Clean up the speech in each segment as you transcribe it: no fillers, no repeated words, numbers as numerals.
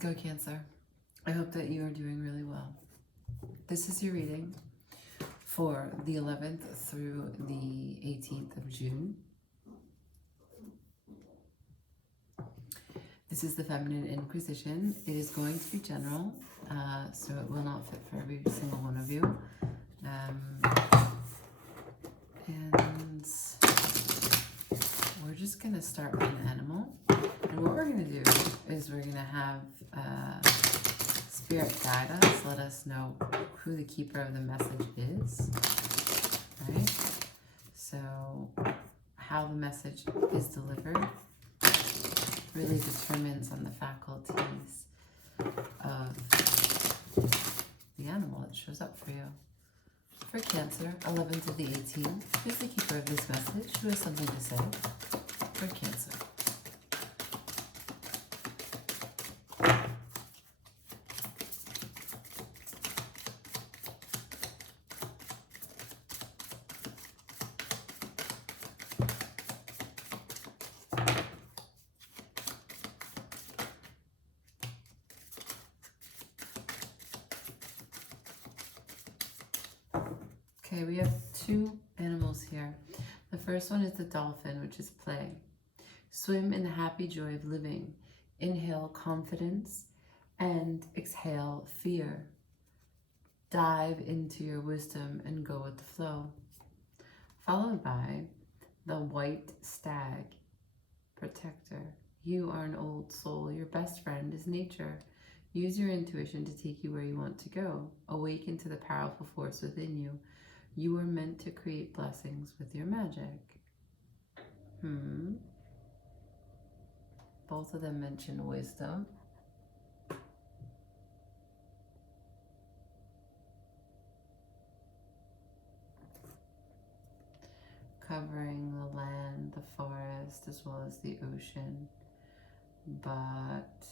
go, Cancer. I hope that you are doing really well. This is your reading for the 11th through the 18th of June. This is the Feminine Inquisition. It is going to be general, so it will not fit for every single one of you. And we're just going to start with an animal. And what we're going to do is we're going to have Spirit guide us, let us know who the keeper of the message is. Right? So how the message is delivered really determines on the faculties of the animal that shows up for you. For Cancer, 11th to the 18th, who's the keeper of this message? Who has something to say? For Cancer. Okay, we have two animals here. The first one is the dolphin, which is play. Swim in the happy joy of living. Inhale confidence and exhale fear. Dive into your wisdom and go with the flow. Followed by the white stag, protector. You are an old soul. Your best friend is nature. Use your intuition to take you where you want to go. Awaken to the powerful force within you. You were meant to create blessings with your magic. Both of them mention wisdom. Covering the land, the forest, as well as the ocean. But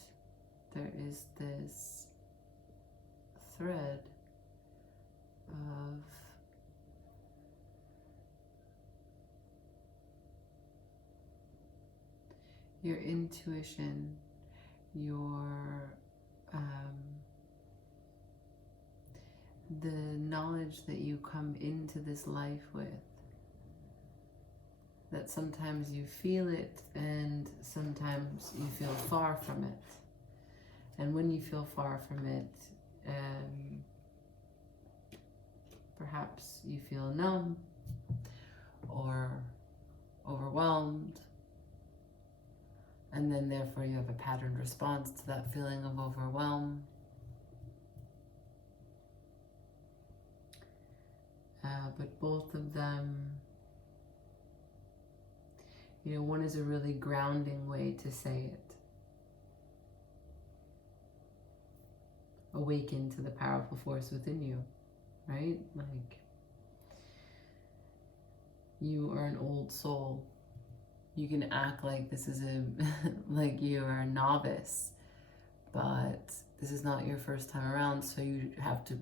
there is this thread of your intuition, your the knowledge that you come into this life with. That sometimes you feel it and sometimes you feel far from it. And when you feel far from it, perhaps you feel numb or overwhelmed. And then therefore you have a patterned response to that feeling of overwhelm. But both of them, one is a really grounding way to say it. Awaken to the powerful force within you, right? Like, you are an old soul. You can act like this is like you are a novice, but this is not your first time around, so you have to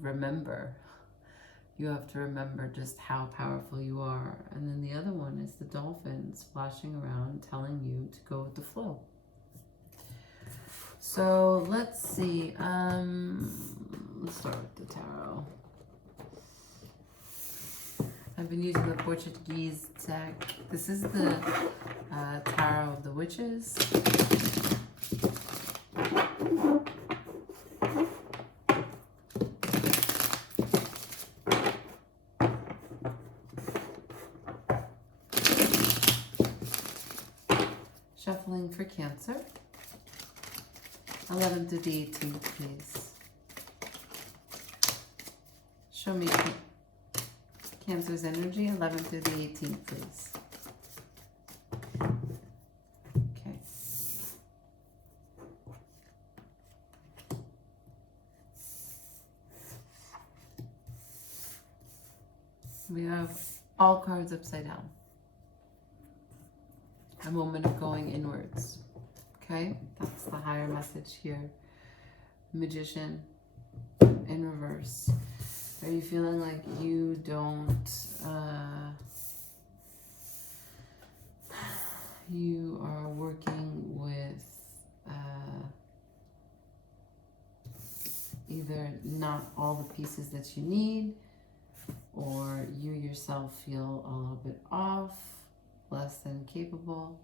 remember. You have to remember just how powerful you are. And then the other one is the dolphin splashing around, telling you to go with the flow. So let's see. Let's start with the tarot. I've been using the Portuguese deck. This is the Tarot of the Witches. Shuffling for Cancer. 11th to the 18th, please. Show me Cancer's energy, 11th to the 18th, please. Okay. We have all cards upside down. A moment of going inwards. Okay? That's the higher message here. Magician in reverse. Are you feeling like you don't, you are working with all the pieces that you need, or you yourself feel a little bit off, less than capable.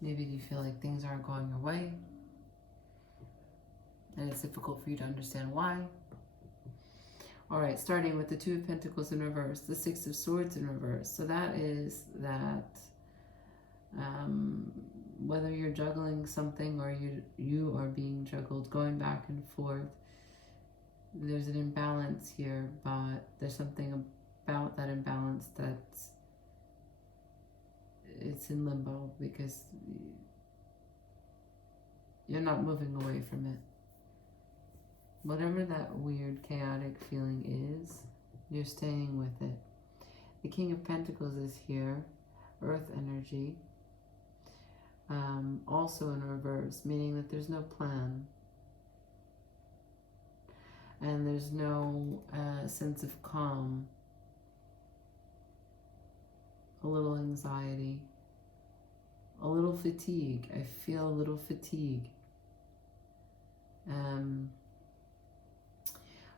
Maybe you feel like things aren't going your way, and it's difficult for you to understand why. All right, starting with the Two of Pentacles in reverse, the Six of Swords in reverse. So that is that whether you're juggling something or you are being juggled, going back and forth, there's an imbalance here, but there's something about that imbalance that's it's in limbo because you're not moving away from it. Whatever that weird, chaotic feeling is, you're staying with it. The King of Pentacles is here, Earth energy, also in reverse, meaning that there's no plan. And there's no sense of calm, a little anxiety, a little fatigue. I feel a little fatigue.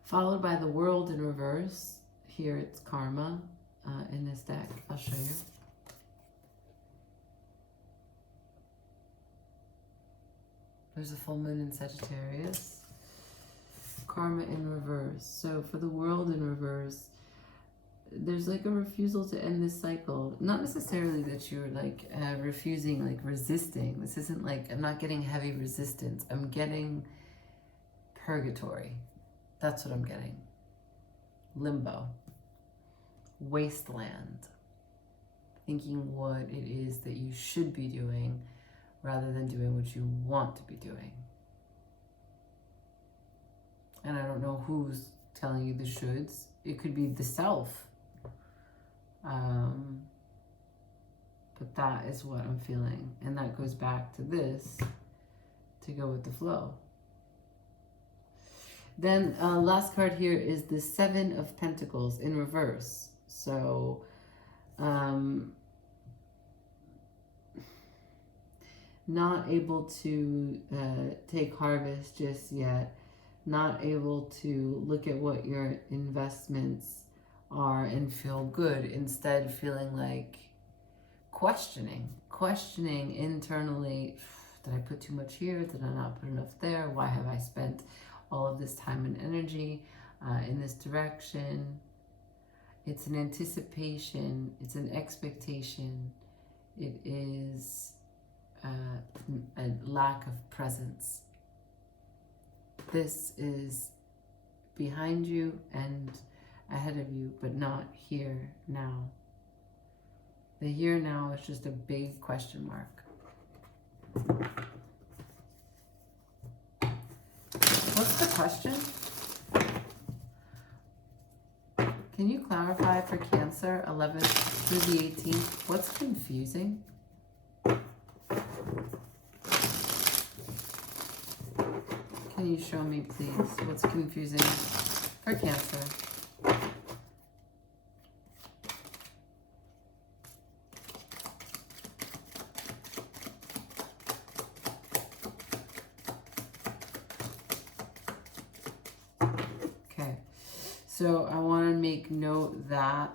Followed by the World in reverse. Here it's karma in this deck. I'll show you. There's a full moon in Sagittarius. Karma in reverse. So for the World in reverse, there's like a refusal to end this cycle. Not necessarily that you're like refusing, like resisting. This isn't like, I'm not getting heavy resistance. I'm getting purgatory. That's what I'm getting. Limbo. Wasteland. Thinking what it is that you should be doing rather than doing what you want to be doing. And I don't know who's telling you the shoulds. It could be the self. But that is what I'm feeling. And that goes back to this, to go with the flow. Then last card here is the Seven of Pentacles in reverse. So not able to take harvest just yet. Not able to look at what your investments are and feel good. Instead feeling like questioning internally. Did I put too much here? Did I not put enough there? Why have I spent all of this time and energy in this direction? It's an anticipation. It's an expectation. It is a lack of presence. This is behind you and ahead of you, but not here now. The here now is just a big question mark. What's the question? Can you clarify for Cancer, 11th through the 18th? What's confusing? Can you show me, please, what's confusing for Cancer? Okay, so I want to make note that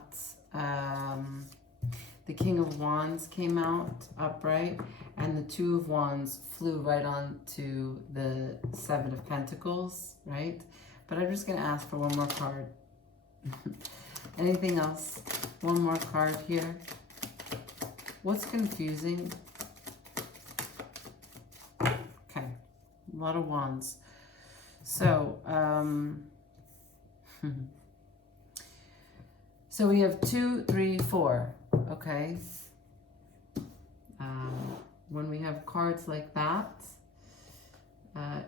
the King of Wands came out upright, and the Two of Wands flew right on to the Seven of Pentacles, right? But I'm just going to ask for one more card. Anything else? One more card here. What's confusing? Okay, a lot of wands. So, so we have 2, 3, 4, okay? When we have cards like that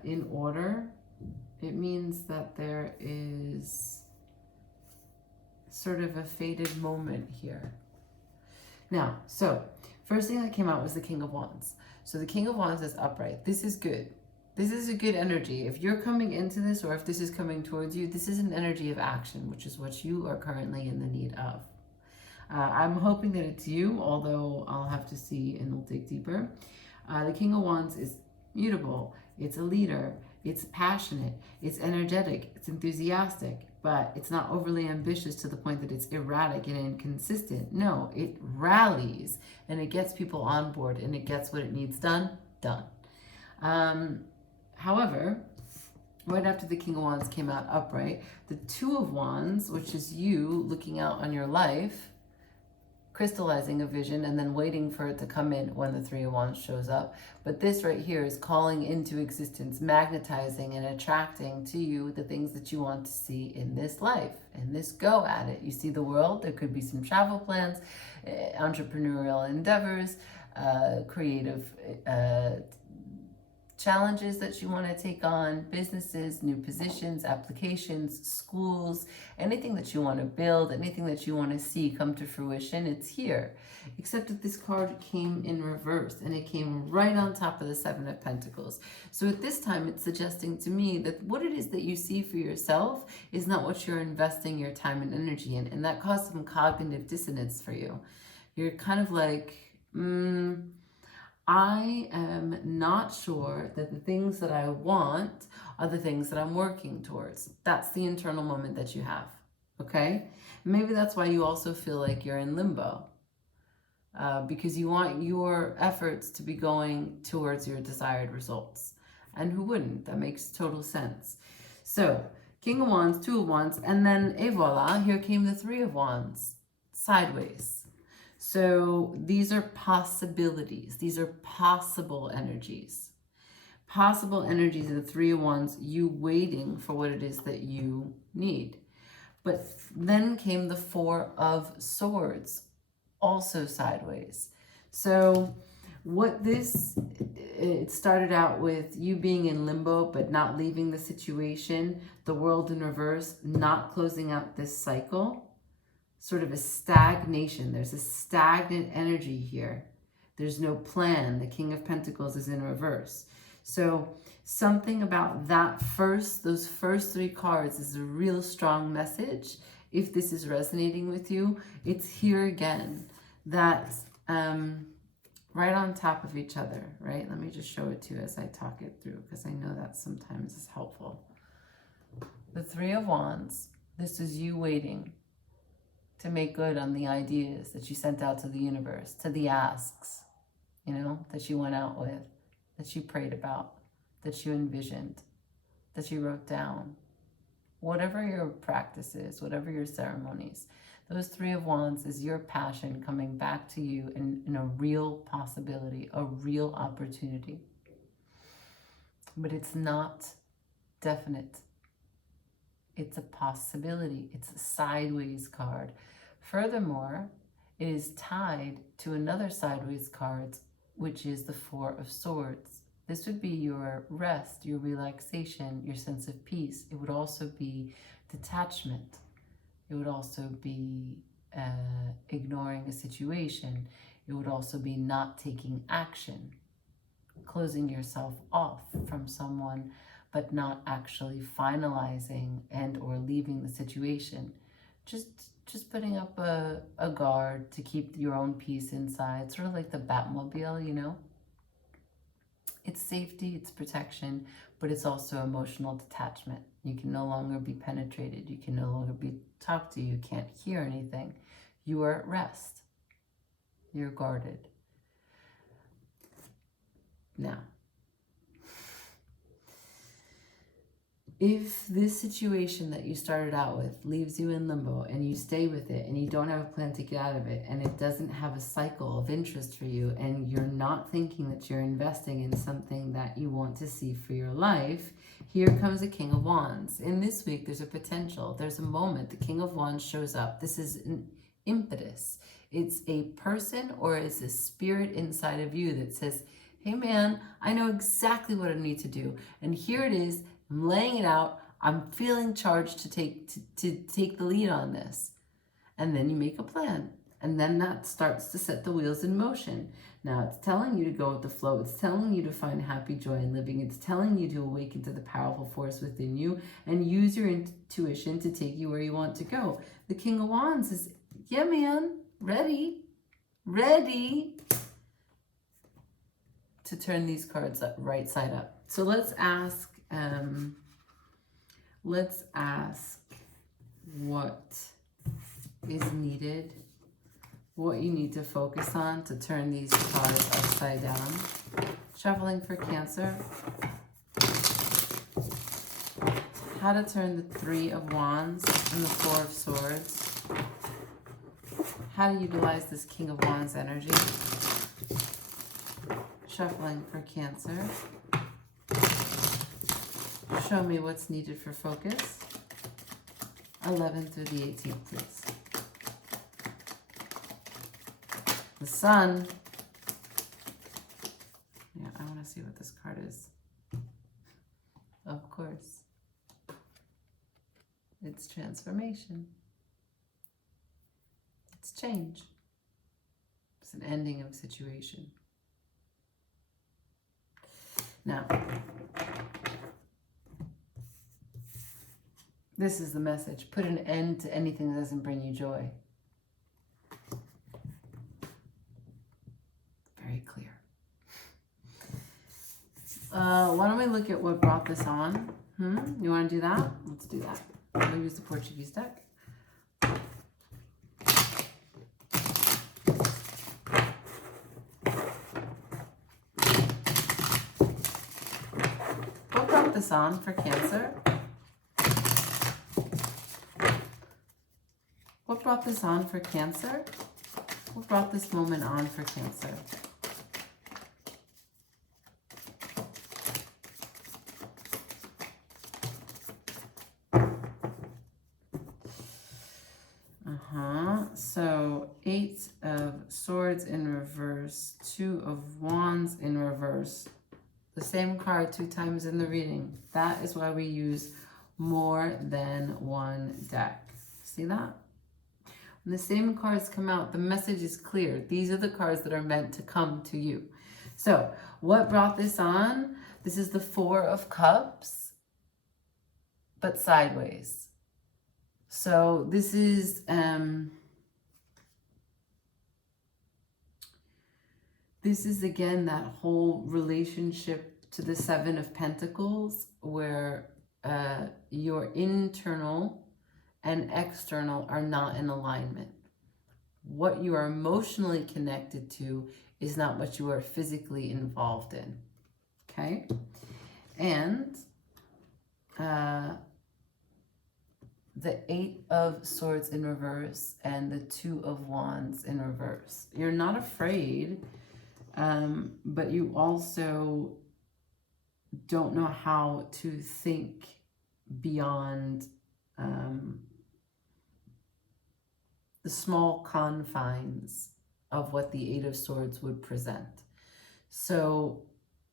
in order, it means that there is sort of a fated moment here. Now, so first thing that came out was the King of Wands. So the King of Wands is upright. This is good. This is a good energy. If you're coming into this, or if this is coming towards you, this is an energy of action, which is what you are currently in the need of. I'm hoping that it's you, although I'll have to see and we'll dig deeper. The King of Wands is mutable. It's a leader. It's passionate, it's energetic, it's enthusiastic, but it's not overly ambitious to the point that it's erratic and inconsistent. No, it rallies and it gets people on board and it gets what it needs done. However, right after the King of Wands came out upright, the Two of Wands, which is you looking out on your life, crystallizing a vision and then waiting for it to come in when the Three of Wands shows up. But this right here is calling into existence, magnetizing and attracting to you the things that you want to see in this life, and this go at it. You see the world, there could be some travel plans, entrepreneurial endeavors, creative challenges that you want to take on, businesses, new positions, applications, schools, anything that you want to build, anything that you want to see come to fruition, it's here. Except that this card came in reverse and it came right on top of the Seven of Pentacles. So at this time, it's suggesting to me that what it is that you see for yourself is not what you're investing your time and energy in. And that caused some cognitive dissonance for you. You're kind of like, I am not sure that the things that I want are the things that I'm working towards. That's the internal moment that you have, okay? Maybe that's why you also feel like you're in limbo, because you want your efforts to be going towards your desired results. And who wouldn't? That makes total sense. So, King of Wands, Two of Wands, and then, et voila, here came the Three of Wands, sideways. So these are possibilities. These are possible energies. Possible energies of the Three of Wands, you waiting for what it is that you need. But then came the Four of Swords, also sideways. So what this, it started out with you being in limbo, but not leaving the situation, the world in reverse, not closing out this cycle. Sort of a stagnation. There's a stagnant energy here. There's no plan. The King of Pentacles is in reverse. So something about those first three cards is a real strong message. If this is resonating with you, it's here again. That's right on top of each other, right? Let me just show it to you as I talk it through, because I know that sometimes is helpful. The Three of Wands, this is you waiting to make good on the ideas that you sent out to the universe, to the asks, that you went out with, that you prayed about, that you envisioned, that you wrote down. Whatever your practice is, whatever your ceremonies, those Three of Wands is your passion coming back to you in a real possibility, a real opportunity. But it's not definite. It's a possibility. It's a sideways card. Furthermore, it is tied to another sideways card, which is the Four of Swords. This would be your rest, your relaxation, your sense of peace. It would also be detachment. It would also be ignoring a situation. It would also be not taking action, closing yourself off from someone, but not actually finalizing and or leaving the situation. Just putting up a guard to keep your own peace inside, sort of like the Batmobile, It's safety, it's protection, but it's also emotional detachment. You can no longer be penetrated. You can no longer be talked to. You can't hear anything. You are at rest. You're guarded. Now, if this situation that you started out with leaves you in limbo and you stay with it and you don't have a plan to get out of it and it doesn't have a cycle of interest for you and you're not thinking that you're investing in something that you want to see for your life, here comes the King of Wands. In this week, there's a potential. There's a moment. The King of Wands shows up. This is an impetus. It's a person or it's a spirit inside of you that says, hey man, I know exactly what I need to do. And here it is. I'm laying it out. I'm feeling charged to take the lead on this. And then you make a plan. And then that starts to set the wheels in motion. Now it's telling you to go with the flow. It's telling you to find happy joy in living. It's telling you to awaken to the powerful force within you and use your intuition to take you where you want to go. The King of Wands is, yeah, man, ready to turn these cards up, right side up. So let's ask Let's ask what is needed, what you need to focus on to turn these cards upside down. Shuffling for Cancer. How to turn the Three of Wands and the Four of Swords. How to utilize this King of Wands energy. Shuffling for Cancer. Show me what's needed for focus. 11th through the 18th, please. The Sun. Yeah, I want to see what this card is. Of course. It's transformation. It's change. It's an ending of situation. Now, this is the message. Put an end to anything that doesn't bring you joy. Very clear. Why don't we look at what brought this on? You want to do that? Let's do that. We'll use the Portuguese deck. What brought this on for Cancer? What brought this on for Cancer? What brought this moment on for Cancer? So 8 of Swords in reverse, 2 of Wands in reverse. The same card 2 times in the reading. That is why we use more than one deck. See that? When the same cards come out, the message is clear. These are the cards that are meant to come to you. So what brought this on? This is the 4 of Cups, but sideways. So this is again that whole relationship to the 7 of Pentacles, where your internal and external are not in alignment. What you are emotionally connected to is not what you are physically involved in. Okay? And the 8 of Swords in reverse and the 2 of Wands in reverse. You're not afraid, but you also don't know how to think beyond the small confines of what the 8 of Swords would present. So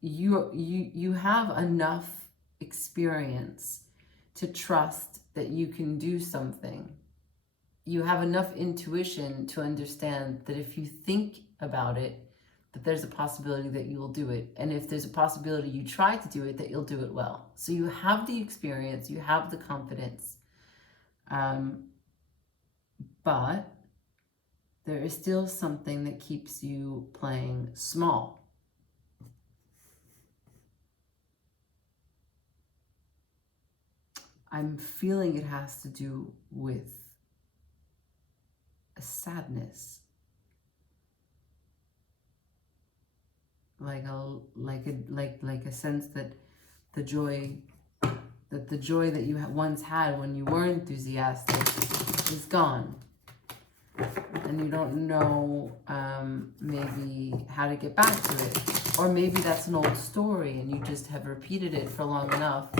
you have enough experience to trust that you can do something. You have enough intuition to understand that if you think about it, that there's a possibility that you will do it. And if there's a possibility you try to do it, that you'll do it well. So you have the experience, you have the confidence. But there is still something that keeps you playing small. I'm feeling it has to do with a sadness. Like a sense that the joy that you once had when you were enthusiastic is gone. And you don't know maybe how to get back to it. Or maybe that's an old story and you just have repeated it for long enough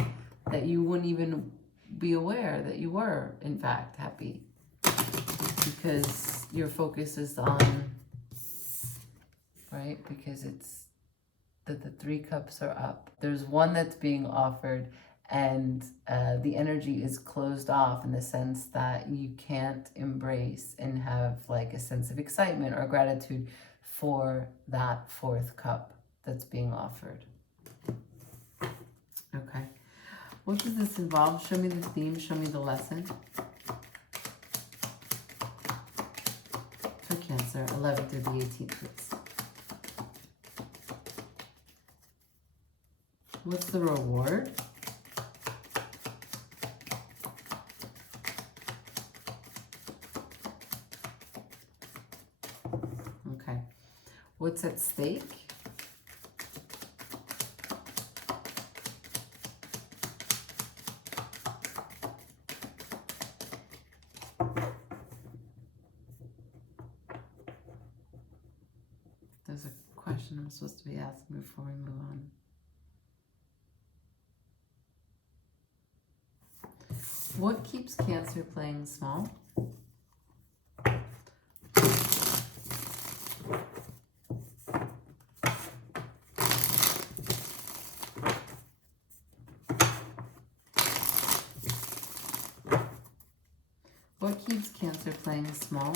that you wouldn't even be aware that you were, in fact, happy. Because your focus is on, right? Because it's that the 3 cups are up. There's one that's being offered and the energy is closed off in the sense that you can't embrace and have like a sense of excitement or gratitude for that 4th cup that's being offered. Okay. What does this involve? Show me the theme, show me the lesson. For Cancer, 11th through the 18th, please. What's the reward? What's at stake? There's a question I'm supposed to be asking before we move on. What keeps Cancer playing small? What keeps Cancer playing small?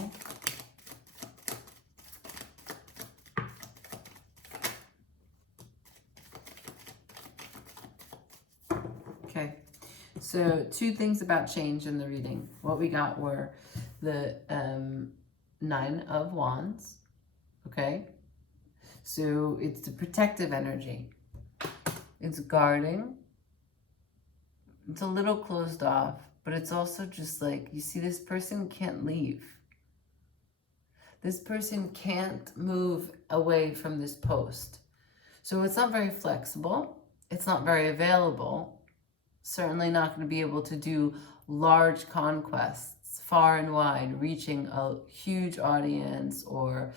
Okay, so two things about change in the reading. What we got were the Nine of Wands, okay? So it's the protective energy. It's guarding. It's a little closed off, but it's also just like, you see, this person can't leave. This person can't move away from this post. So it's not very flexible. It's not very available. Certainly not going to be able to do large conquests, far and wide, reaching a huge audience, or,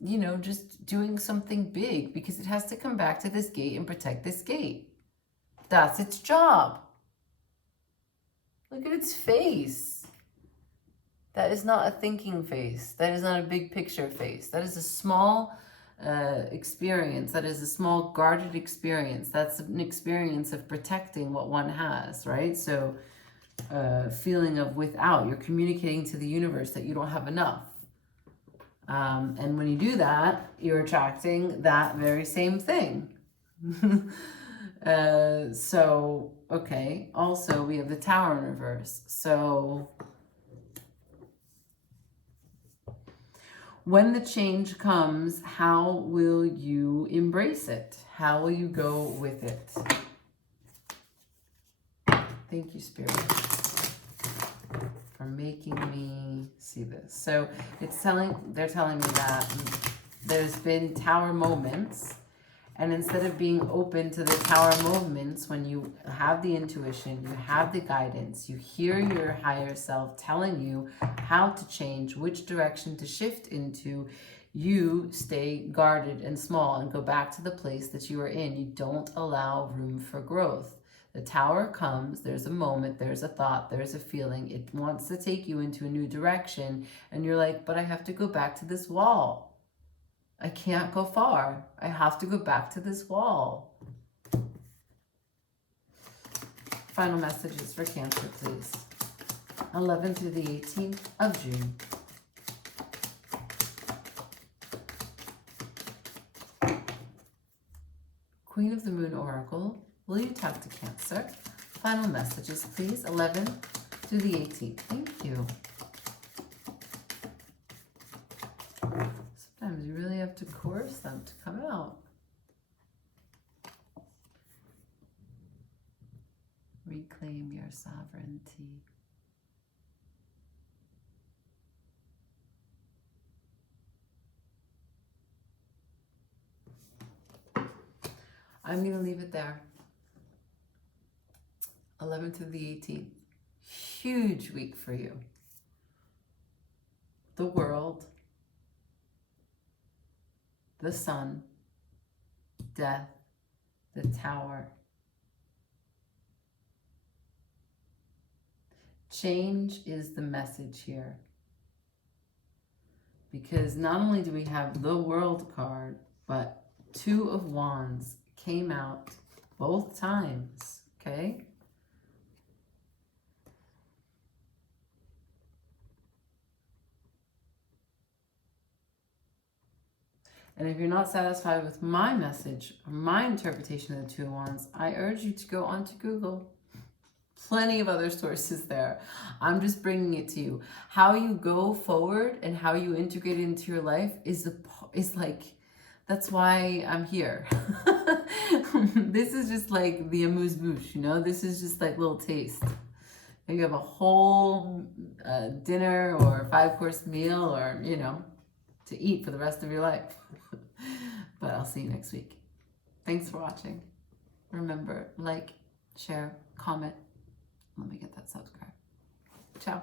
you know, just doing something big, because it has to come back to this gate and protect this gate. That's its job. Look at its face. That is not a thinking face. That is not a big picture face. That is a small experience. That is a small guarded experience. That's an experience of protecting what one has, right? So feeling of without. You're communicating to the universe that you don't have enough. And when you do that, you're attracting that very same thing. So, okay. Also, we have the Tower in reverse. So when the change comes, how will you embrace it? How will you go with it? Thank you, Spirit, for making me see this. So they're telling me that there's been Tower moments, and instead of being open to the Tower moments, when you have the intuition, you have the guidance, you hear your higher self telling you how to change, which direction to shift into, you stay guarded and small and go back to the place that you are in. You don't allow room for growth. The Tower comes, there's a moment, there's a thought, there's a feeling. It wants to take you into a new direction, and you're like, but I have to go back to this wall. I can't go far. I have to go back to this wall. Final messages for Cancer, please. 11th through the 18th of June. Queen of the Moon Oracle, will you talk to Cancer? Final messages, please. 11th through the 18th. Thank you. Sometimes you really have to coerce them to come out. Reclaim your sovereignty. I'm going to leave it there. 11th to the 18th. Huge week for you. The World, the Sun, Death, the Tower. Change is the message here. Because not only do we have the World card, but Two of Wands came out both times, okay? And if you're not satisfied with my message, or my interpretation of the Two of Wands, I urge you to go onto Google. Plenty of other sources there. I'm just bringing it to you. How you go forward and how you integrate it into your life is like, that's why I'm here. This is just like the amuse-bouche, you know? This is just like a little taste. You have a whole dinner or 5-course meal, or, you know, to eat for the rest of your life. But I'll see you next week. Thanks for watching. Remember, like, share, comment. Let me get that subscribe. Ciao.